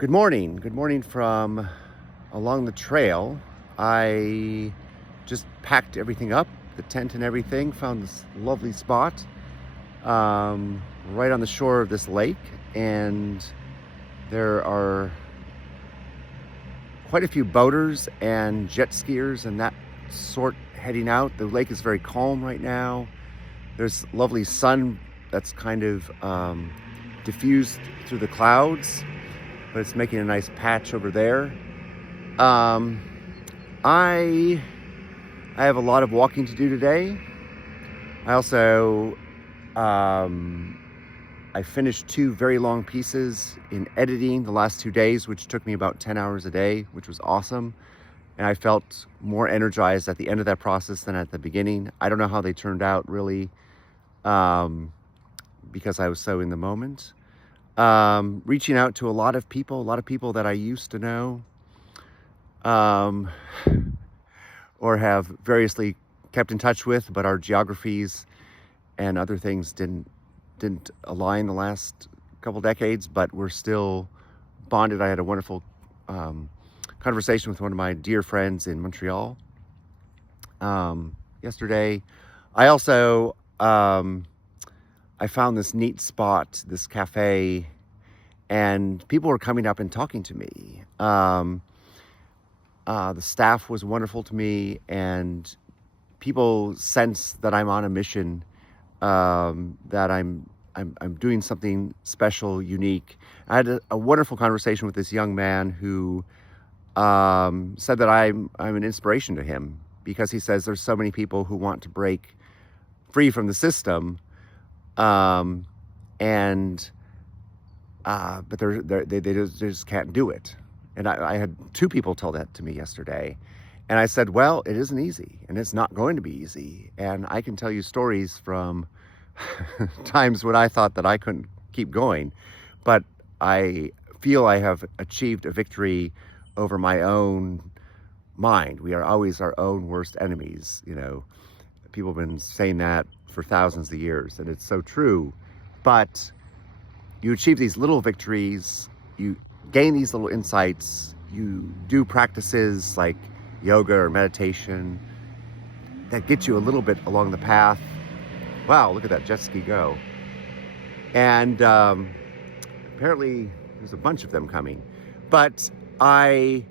Good morning. Good morning from along the trail. I just packed everything up, the tent and everything, found this lovely spot right on the shore of this lake. And there are quite a few boaters and jet skiers and that sort heading out. The lake is very calm right now. There's lovely sun that's kind of diffused through the clouds, but it's making a nice patch over there. Um, I I have a lot of walking to do today. I also I finished two very long pieces in editing the last 2 days, which took me about 10 hours a day, which was awesome. And I felt more energized at the end of that process than at the beginning. I don't know how they turned out really, um, because I was so in the moment. Reaching out to a lot of people that I used to know, um, or have variously kept in touch with, but our geographies and other things didn't align the last couple decades, but we're still bonded. I had a wonderful um, conversation with one of my dear friends in Montreal yesterday. I also I found this neat spot, this cafe, and people were coming up and talking to me. The staff was wonderful to me, and people sense that I'm on a mission, that I'm doing something special, unique. I had a wonderful conversation with this young man who said that I'm an inspiration to him because he says there's so many people who want to break free from the system, um, and but they just can't do it. And I had two people tell that to me yesterday. And I said, well, it isn't easy and it's not going to be easy. And I can tell you stories from times when I thought that I couldn't keep going. But I feel I have achieved a victory over my own mind. We are always our own worst enemies. People have been saying that for thousands of years, and it's so true. But you achieve these little victories, you gain these little insights, you do practices like yoga or meditation that get you a little bit along the path. Wow, look at that jet ski go. And apparently there's a bunch of them coming. But I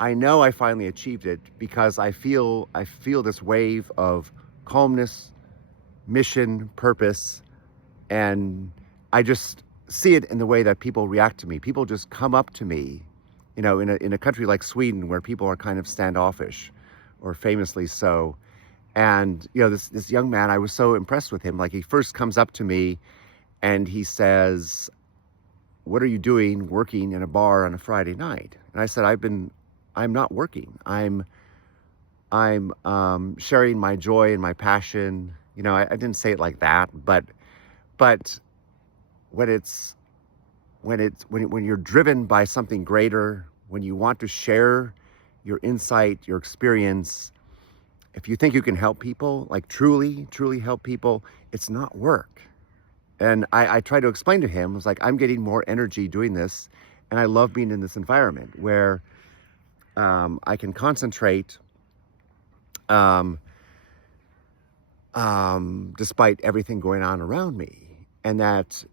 know I finally achieved it because I feel this wave of calmness, mission, purpose, and I just see it in the way that people react to me. People just come up to me, in a country like Sweden where people are kind of standoffish, or famously so. And this young man, I was so impressed with him. Like, he first comes up to me and he says, "What are you doing working in a bar on a Friday night?" And I said, I'm not working. I'm sharing my joy and my passion. I didn't say it like that, but when you're driven by something greater, when you want to share your insight, your experience, if you think you can help people, like truly help people, it's not work. And I try to explain to him, I was like, I'm getting more energy doing this, and I love being in this environment where I can concentrate, um, despite everything going on around me. And that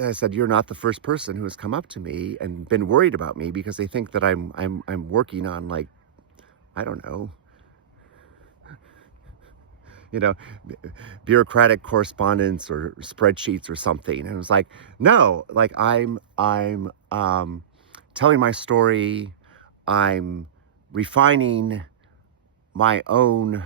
I said, you're not the first person who has come up to me and been worried about me because they think that I'm working on, like, I don't know, you know, bureaucratic correspondence or spreadsheets or something. And it was like, no, like I'm telling my story. I'm refining my own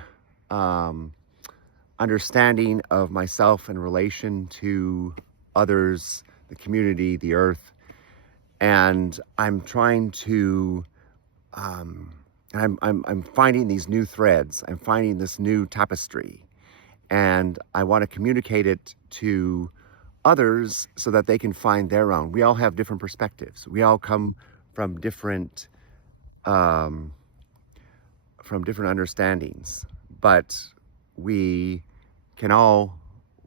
understanding of myself in relation to others, the community, the earth. And I'm trying to I'm finding these new threads. I'm finding this new tapestry, and I want to communicate it to others so that they can find their own. We all have different perspectives. We all come from um, different understandings, but we can all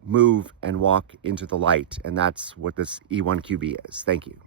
move and walk into the light. And that's what this E1QB is. Thank you.